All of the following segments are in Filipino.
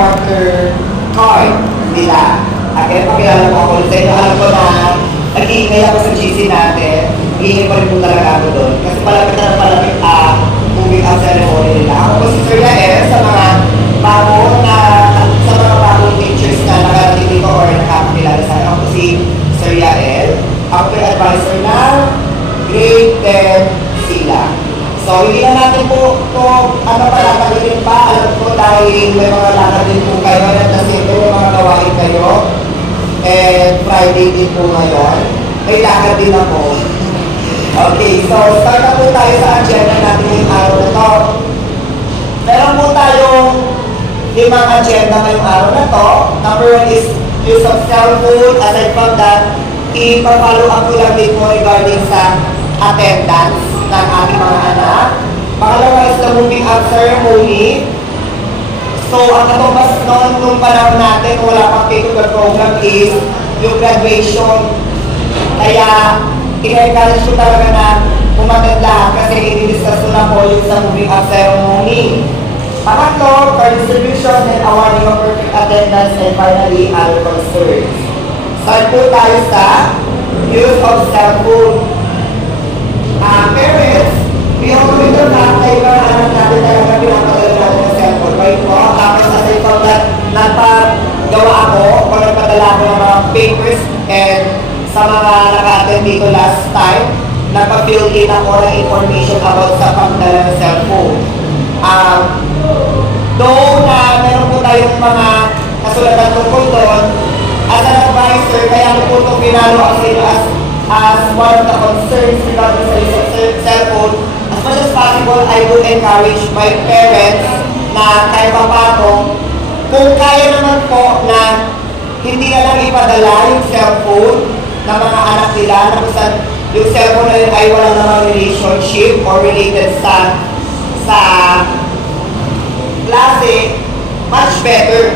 supporter card nila. Again, pakilala mo ako sa inyo. Alam ko na nag-iingay ako sa GC natin. Iingay pa rin po talaga ako doon. Kasi palapit na palapit moving out ceremony nila. Ako po si Sir Yael sa mga bagong teachers na nakarating dito or nakakakilala sa akin. Ako po si Sir Yael. Ako po yung advisor na grade 10 sila. So, hindi na natin po palapagitin pa. Alam ko dahil may mga lakad din po kayo at nasito may mga gawain kayo. And Friday din po ngayon. May lakad din ako. Okay, so start na po tayo sa agenda natin ngayong araw na to. Meron po tayong 5 agenda ngayong araw na to. Number 1 is use of cellphone. Aside from that, ipa-follow up ko lang din po regarding sa attendance ng aking mga anak. Pangalawa is the moving out ceremony. So, ang katumbas noon nung panahon natin, wala pang K-12 program is yung graduation. Kaya, in-encourage ko talaga na umatid lahat kasi i-discuss ko na po yung sa moving out ceremony. Pangatlo, for distribution and awarding of perfect attendance, and finally, other concerns. Start po tayo sa use of cellphone. Parents, we all know ito na tayo mga anak natin talaga pinapadala natin ng cellphone. Right po? Tapos aside from that, nagpagawa ako o nagpadala ako ng mga papers and sa mga naka-attend dito last time, nagpa-fill in ako ng information about sa pagdala ng cellphone. Though na meron po tayong mga kasulatan tungkol doon, as an advisor, kaya ko po itong pinalo sa inyo as one of the concerns regarding sa use of cellphone. As much as possible, I would encourage my parents na kahit pa paano, kung kaya naman po na hindi na lang ipadala yung cellphone ng mga anak nila, na kung yung cellphone na yun ay walang namang relationship or related sa klase, much better.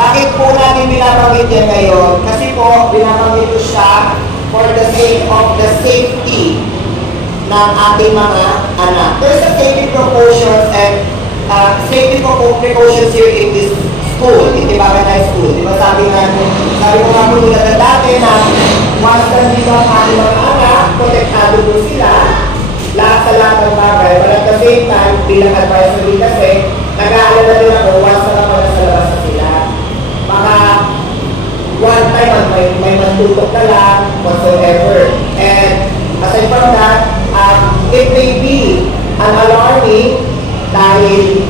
Bakit po natin binabanggit yan ngayon? Kasi po, binabanggit ko siya for the sake of the safety ng ating mga anak. There's a safety precautions and safety precautions here in this school, in Tibagan High School. Diba sabi ko nga po nila na dati na once na dito ang ating mga anak, protektado po sila, lahat sa lahat ng bagay. But at the same time, bilang advisory kasi, nag-aalala din ako once na naman sa labas na sila. Baka one time may mantutok na lang, whatsoever. And aside from that, it may be an alarming dahil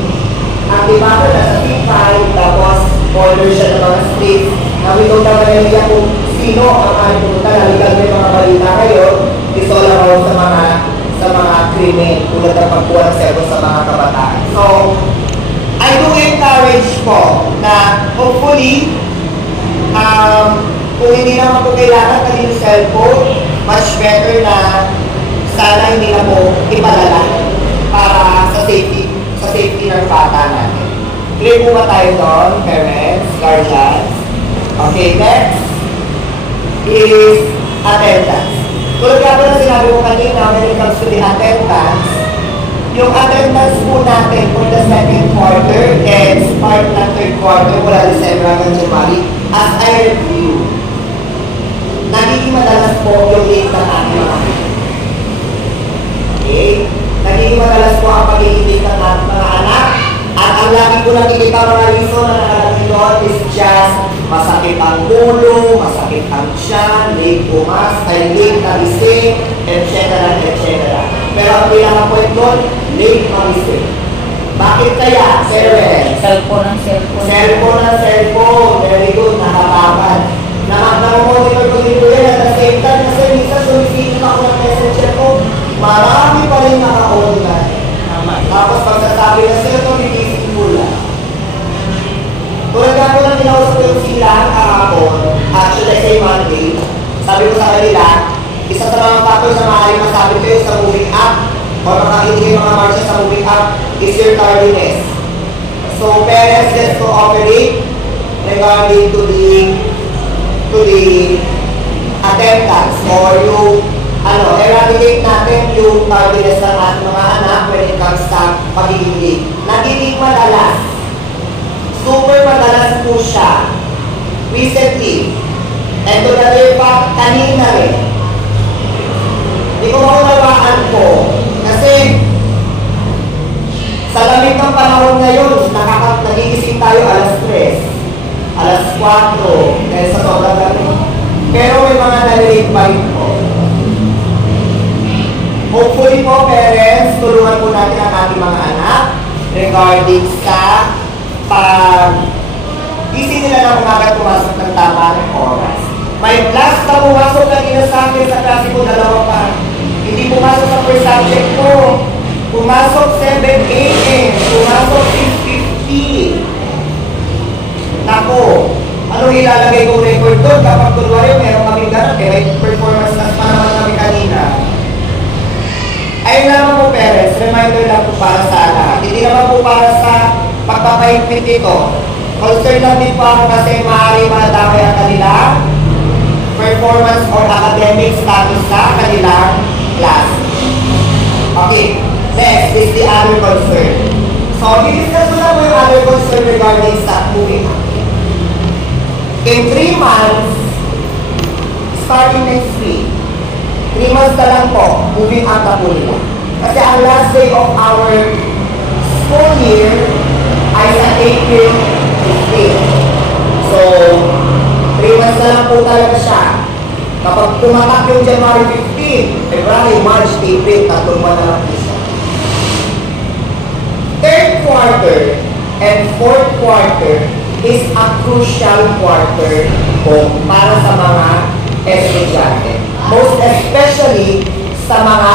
ang Tibagan na sa P5, tapos order siya ng mga states. Namitong naman na niya kung sino ang aming pumunta, naligal may mga balita kayo, is all around sa mga krimen, tulad ng pagkuha ng cellphone sa mga kabataan. So, I do encourage po na hopefully, kung hindi naman po kailangan na yung cellphone, much better na sana hindi na po ipadala para sa safety ng bata natin. Clear po ba tayo doon, parents, guardians? Okay, next is attendance. Tulad nga po na sinabi ko kanina, when it comes to the attendance, yung attendance po natin for the second quarter and start ng third quarter mula December hanggang January, as I review, nagiging madalas po yung late ng ating mga anak. Okay? Nagiging madalas po ang pagiging late ng ating mga anak. At ang lagi ko nakikita mga reason na nakalagay doon is just masakit ang ulo, masakit ang tiyan, late bumas, ay late na ising, etc. etc. Pero ang pinaka-point doon, late magising. Bakit kaya? Cellphone ng cellphone. Cellphone ng cellphone. Very good, nakatapan. Nakamonitor ko dito yan at the same time kasi minsan sumisilip ako ng messenger ko, marami pa rin naka-online. Tapos pagsasabi na cellphone, hindi mula. Tulad nga po lang kinausap ko yung sila kahapon, actually say Monday, sabi ko sa kanila, isa sa mga factors na maaaring masabi kayo sa moving up o makakita yung mga marcha sa moving up is your tardiness. So parents, let's cooperate regarding to the attendance or yung eradicate natin yung tardiness ng ating mga anak when it comes sa pagiging late. Nagiging madalas. Super siya recently. And to the fact, kanina rin. Hindi ko maunawaan ko. Kasi sa lamig ng panahon ngayon, nagigising tayo alas 3, alas 4, dahil sa sobrang lamig. Pero may mga nalilate pa rin po. Hopefully po, parents, tulungan po natin ang ating mga anak regarding sa pag-isip nila na umagat pumasok ng tama ng oras. May class na pumasok kanina sa akin sa klase ko, 2 pa. Hindi pumasok sa first subject ko. Pumasok 7 a.m. Pumasok 6:50. Nako, anong ilalagay kong record doon kapag kunwari meron kaming ganap, may performance class pa naman kami kanina. Ayun naman po parents, reminder lang po para sa lahat. Hindi naman po para sa pagpapahigpit ito. Concern lang din po ako kasi maaari madamay ang kanilang performance or academic status sa kanilang class. Okay, next is the other concern. So, i-discuss ko na po yung other concern regarding sa moving. In 3 months, starting next week, 3 months na lang po, moving out na po nila. Kasi ang last day of our school year ay sa April 15. So, 3 months na lang po talaga siya. Kapag tumatak yung January 15, February, March, April, 3 buwan na lang po siya. Third quarter and fourth quarter is a crucial quarter po para sa mga estudyante. Most especially sa mga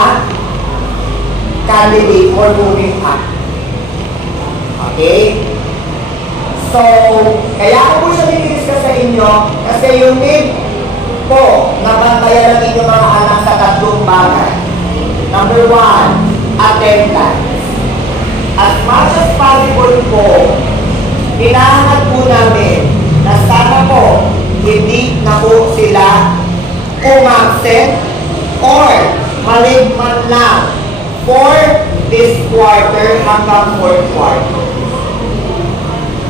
candidate or moving up. Okay? So, kaya ako po siya dinidiscuss sa inyo kasi yung need po na bantayan ng inyong mga anak sa 3 bagay. Number 1, attendance. As much as possible po, hinahanap po namin na sana po hindi na po sila umabsent or maligman lang for this quarter hanggang 4th quarter.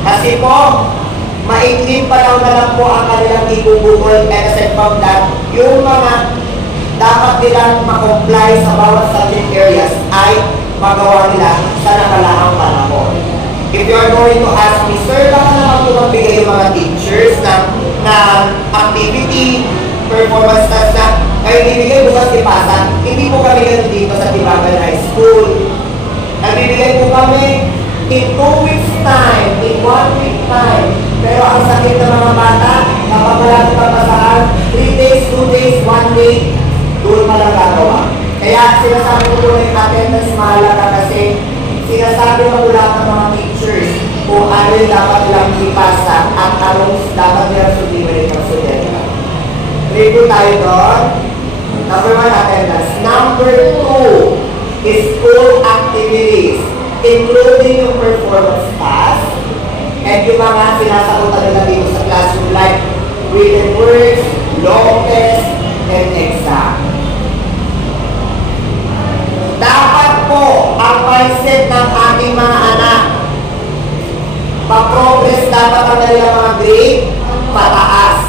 Kasi po, maikling panahon na lang po ang kanilang ibubukol, and aside from that, yung mga dapat nilang makomply sa bawat subject areas ay magawa nila sa nakalaang panahon. If you are going to ask me, sir, baka naman po magbigay yung mga teachers na activity, performance task na kayo ibigay bukas tipasan. Hindi po kami ganun dito sa Tibagan High School. Nagbibigay po kami in 2 weeks time, in 1 week time. Pero ang sakit ng mga bata, kapag wala sa papasahan, 3 days, 2 days, 1 day, doon pa lang gagawa. Kaya sinasabi ko po yung attendance mahalaga kasi sinasabi ko lahat ng mga teachers kung ano yung dapat nilang ipasa at anong dapat nilang sundin ng student. Review tayo doon. Number 1, attendance. Number 2 is school activities, including yung performance task and yung mga sinasakutan nila dito sa classroom like written words, long test, and exam. Dapat po ang mindset ng ating mga anak, pa-progress dapat ang kanilang mga grade, pataas.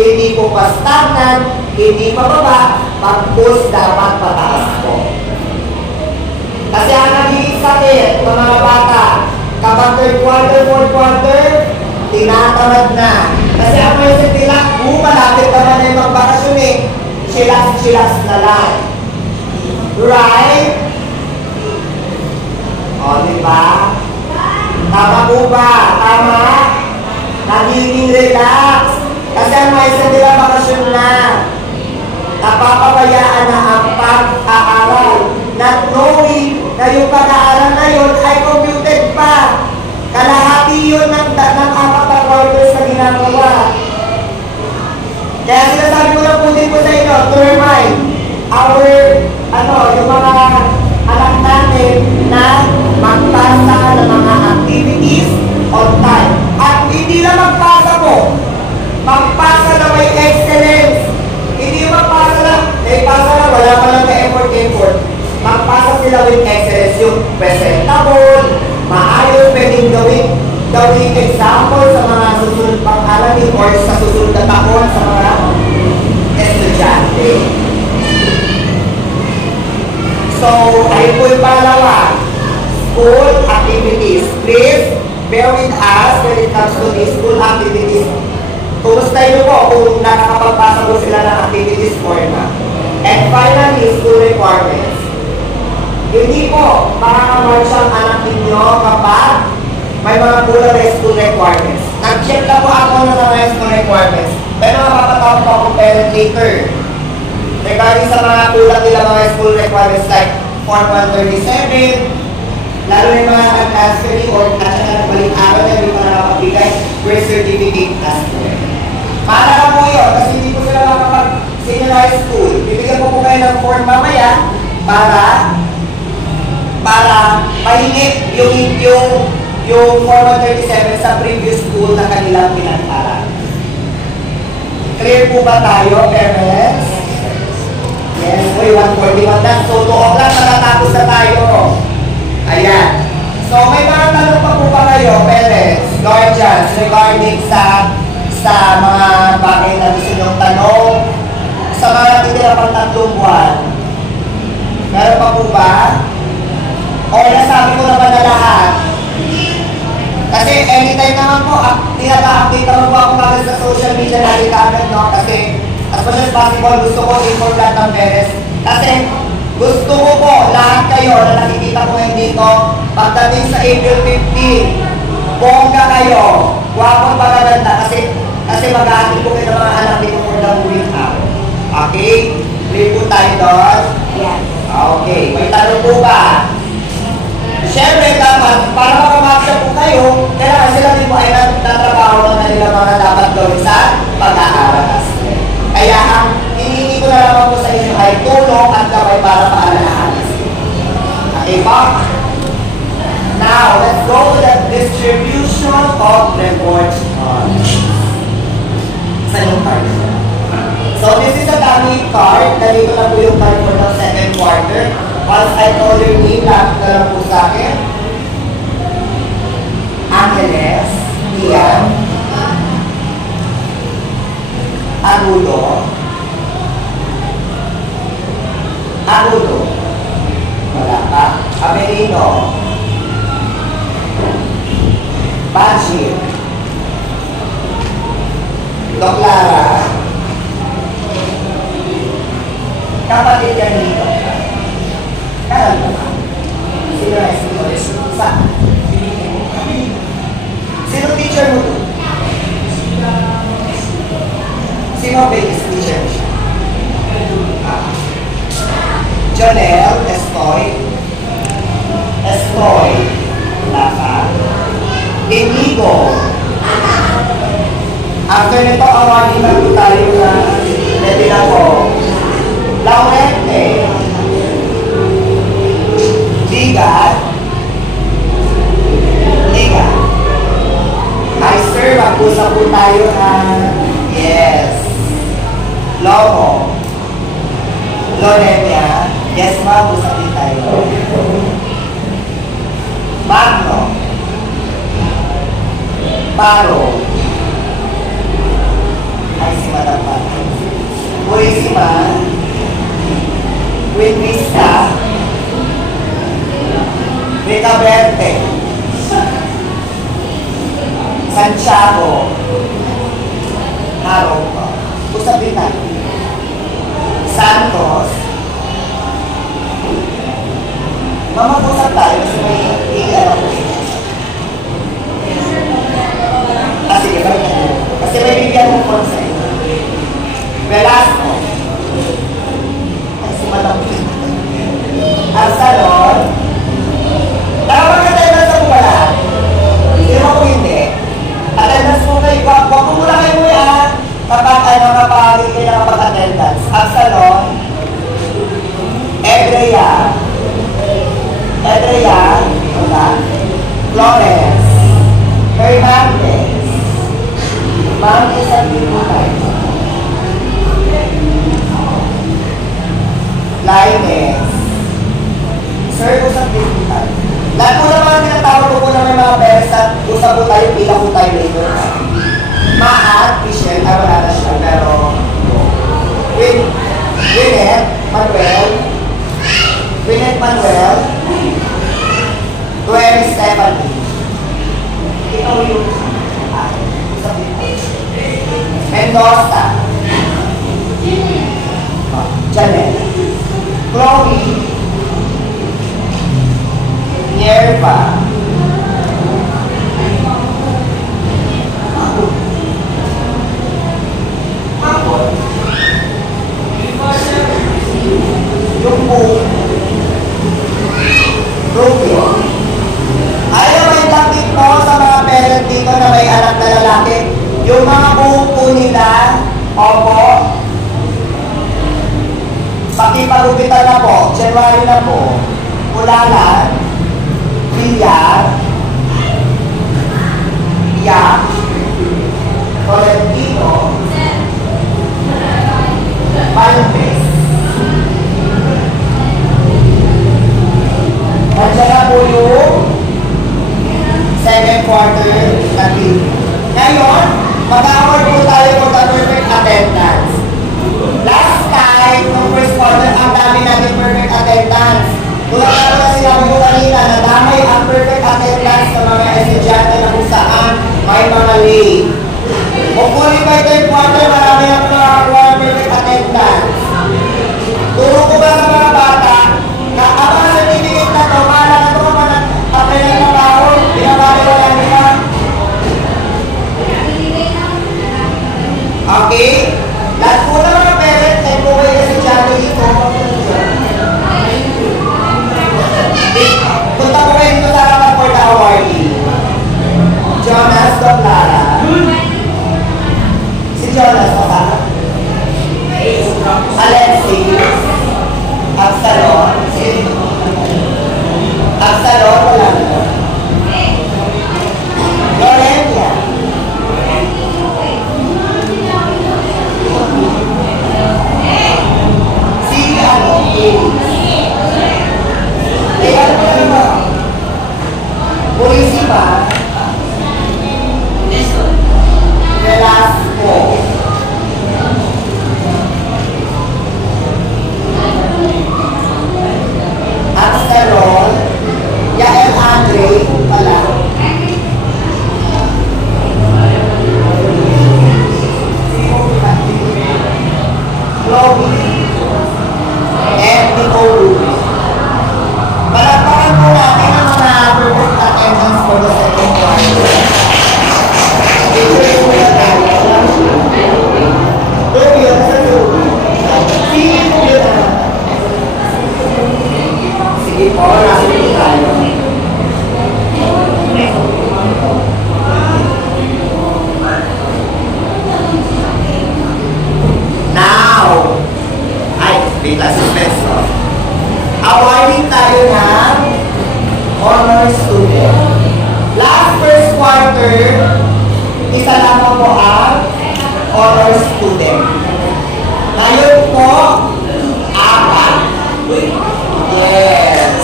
Hindi po pa stagnant, hindi pa baba, pag-push dapat pataas po. Kasi ang nagiging sakit ng mga bata, kapag 3rd quarter, 4th quarter, tinatamad na. Kasi ang mindset nila, malapit naman na yung magbakasyon eh. Chillax na lang. Right? O, diba? Tama po ba? Tama? Nagiging relax. Kasi ang mindset nila bakasyon na. Napapabayaan na ang pag-aaral. Not knowing na yung pag-aaral na yun ay computed pa. Kalahati yun ng 4 quarters na ginagawa. Kaya sinasabi ko na po din po sa inyo, to remind our, yung mga anak natin na magpasa ng mga activities on time. At hindi na magpasa po. Magpasa na may excellence. Hindi magpasa na, may pasa na, wala pa lang ka-effort. Magpasa sila with excellence, yung presentable, maayos, pwedeng gawing example sa mga susunod susunod pang alamin or sa susunod na taon sa mga estudyante. So, ayun po yung pangalawa. School activities. Please bear with us when it comes to these school activities. Kumusta nyo po kung nakakapagpasa po sila ng activities format. And finally, school requirements. Hindi po makakamarch ang anak ninyo kapag may mga kulang na school requirements. Nag-check lang po ako ng mga school requirements. May mga papatawag po akong parent later. Regarding sa mga kulang nila mga school requirements like Form 137, lalo na yung mga nag-transferring or nagbaling araw na hindi pa nakapabigay birth certificate as well. Maalala po yun kasi hindi po sila makapag-senior high school. Bibigyan po kayo ng form mamaya para mahingit yung Form 137 sa previous school na kanilang pinag-aral. Clear po ba tayo, parents? Yes, uy, 141 na. So, 2 o'clock matatapos na tayo. Ayan. So, may mga tanong pa po ba kayo, parents, guardians, regarding sa mga bagay na gusto nyong tanong sa mga natitira pang 3 buwan? Meron pa po ba? O, nasabi ko naman na lahat. Kasi anytime naman po, tinata-update naman po ako kagad sa social media natin kagad, no? Kasi as much as possible, gusto ko inform lahat ng parents. Kasi gusto ko po, lahat kayo na nakikita ko ngayon dito, pagdating sa April 15, bongga kayo, guwapong magaganda, kasi mag-aatin po kayo ng mga anak dito for the moving out. Okay? Clear po tayo doon? Yes. Okay. May tanong po ba? Siyempre, dapat, para makamaksa po kayo, kailangan sila din po ay natrabaho ng kanilang mga dapat gawin sa pag-aaral. Kaya ang hinihingi ko na naman po sa inyo ay tulong at gawin para paalalahanan. Okay ba? Now, let's go to the distribution of report cards. Saan yung card? So, this is a dummy card. Nandito na po yung card for the second quarter. Once I told your name, lapit na lang po sa akin. Angeles, Ian, Agudo, wala pa, Amerino, Bashir, Doc Lara, kapatid yan dito. Karan mo ba? Sino na sino? Saan? Sino teacher mo to? Sino ba yung teacher? Jonel, Estoy, Lafa, Inigo. After nito, awarding na po tayo na ready na po. Laurente, Ligat. Ay sir, mag-usap po tayo na yes. Lomo. Lorena. Yes ma'am, usap din tayo. Magno. Paro. Ay si Madam Paro. Purisima. Winvista. Ricaberte, Santiago, Harong, usap din tayo. Santos, mamag-usap tayo kasi may i-alam ko. Sige, balik na. Kasi may bigyan mo po sa iyo. Velasco, ay si Madam Arsalon, attendance po ba lahat? Hindi mo po hindi. Attendance po kayo. Wag po muna kayo muna kapag kayo nakapag-attendance. Absalon, Edrea, Flores, Hernandez, Mantis at Limuay, Lainez, Sir, usap din po tayo. Lahat po naman tinatawag ko po na may mga beres at usap po tayo, pila po tayo later. Mendoza. Janet. Chloe. Yerba. Yung buong Rubio. Ayaw may takip po sa mga parent dito na may anak na lalaki. Yung mga buhok po nila, opo, pakipagupitan na po, January na po, Ulalan, Villar, Yak, Tolentino, Palmes. Nandiyan na po yung second quarter na team. Ngayon, mag-award po tayo for the perfect attendance. Last time, nung first quarter, ang dami natin perfect attendance. Tulad na sinabi ko kanina, nadamay ang perfect attendance sa mga estudyante na kung saan may mga late. Kung qualified third quarter, marami ang mga perfect attendance. Turo ko ba sa mga bata na ang mga certificate na ito, mahala na ito kapag nag-apply ng trabaho, pinabaliwala nila. Okay? Lahat po na mga parents ay po kayo kasi dyan dito. Punta po kayo dito sa harapan for the awardee. Jonas Doclara. Si Jonas, kasama? Alexis. Absalon. Absalon, wala na. Lorena. Si ano? Eh, ano pa naman? Purisima. Velasco. Absalon. Yael Andre. Pala. Chloe. And Nicole. Palagpakan po natin ang mga perfect attendance for the second quarter. Rubio, nasa Rubio. Sige po yun. Sige po, nasa po tayo. Now, ay, bigla suspense. Awarding tayo ng honor student. Last first quarter, isa lamang po ang honor student. Ngayon po, 4. Yes.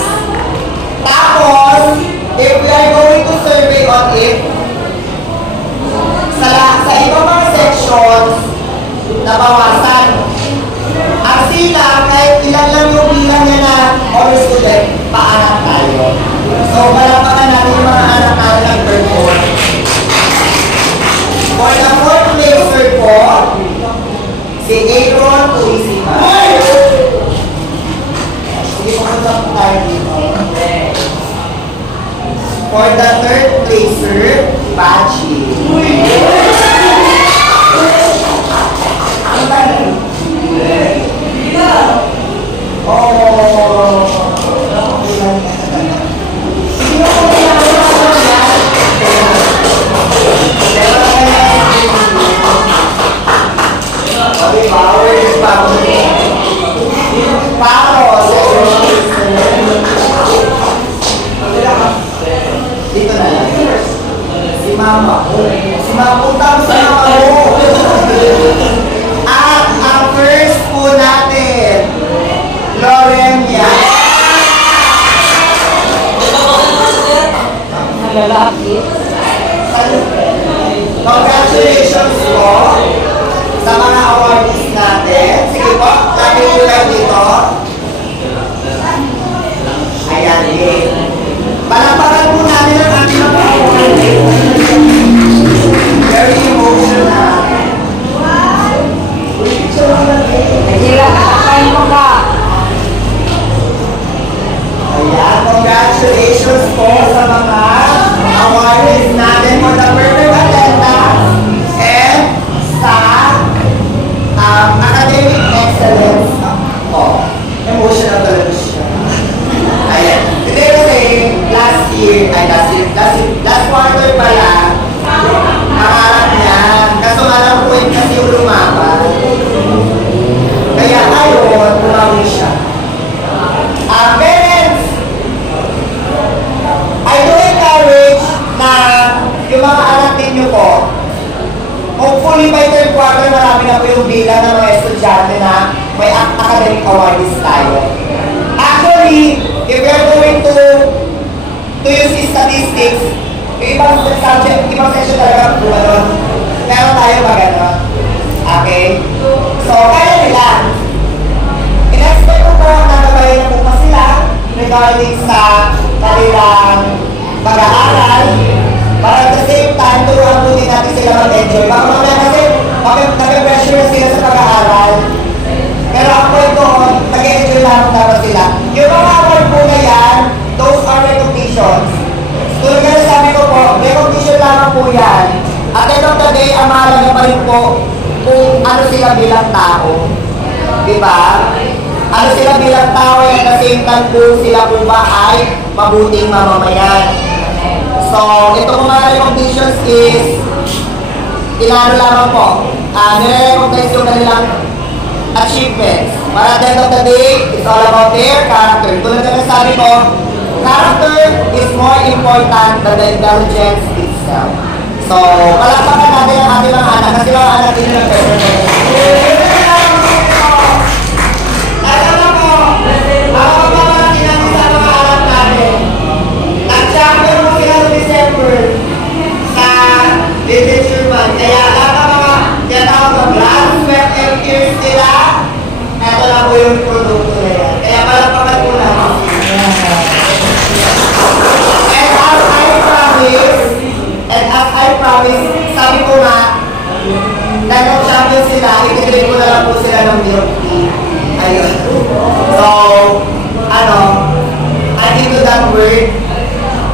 Tapos, if we are going to survey on it, sa ibang mga sections, nabawasan. Ang sila, kahit ilan lang yung bilang niya na honor student, paanak tayo. So, malapakan natin yung mga anak natin ng perform. For the fourth placer po, si Aaron Purisima. Sige po kung saan tayo dito. For the third placer, Pachi. Ang tayo. Oh. Sino po dito na lang. Si Mama. Si Mama, punta mo sa Mama mo. At ang first po natin, Lorena. Lalaki. Congratulations po sa mga awardees natin. Sige po, lagi nyo lang dito. Ayan, eh. Palapakan po natin ang ating mga awardees. Very emotional. hopefully by third quarter, marami na po yung bilang ng mga estudyante na may academic awards tayo. Actually, if we are going to use statistics, yung ibang subject, ibang section talaga po doon. Meron tayo ba gano'n? Okay? So, kaya nila. In-expect ko po na gabayin na po pa sila regarding sa kanilang pag-aaral. Para at the same time, turuan po din natin sila mag-enjoy. Baka mamaya kasi nape-pressure na sila sa pag-aaral. Pero ang point doon, nag-enjoy lang dapat sila. Yung mga award po na yan, those are recognitions. Tulad ka na sabi ko po, recognition lamang po yan. At end of the day, ang mahalaga pa rin po kung ano sila bilang tao. Diba? Ano sila bilang tao at the same time kung sila po ba ay mabuting mamamayan. So, ito po mga recognitions is inaano lamang po. Nire-recognize yung kanilang achievements. Para at the end of the day, it's all about their character. Tulad na sabi ko, character is more important than the intelligence itself. So, palakpakan natin ang ating mga anak kasi mga anak din ng literature man. Kaya lahat ng mga tinatawag na blood, sweat, and tears nila, eto na po yung produkto na yan. Kaya palagpakan po na. And as I promise, sabi ko na, dahil champion sila, itigilin ko na lang po sila ng milk tea. Ayun. So, I think to that word,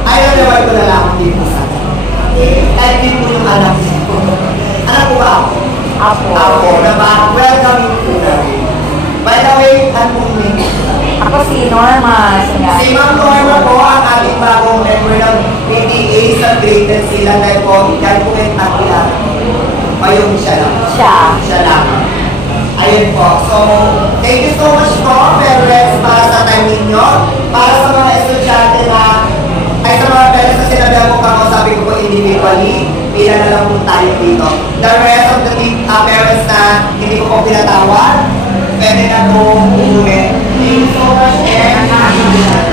ayaw naman ko na lang ang din po sa kahit din po yung anak ko. Anak ko ba ako? Ako. Welcome po na rin. By the way, ano pong name? Ako si Norma. Si Ma'am Norma po ang ating bagong member ng PTA sa grade sila dahil po, kahit po yung takilan. Ayun siya lang. Siya lang. Ayun po. So, thank you so much po, parents, para sa time ninyo. Para sa mga estudyante na ay sa mga parents na sinabi ako kakausapin ko po individually, pila na lang po tayo dito. The rest of the team, parents na hindi ko po pinatawad, pwede na po umuwi. Thank you so much and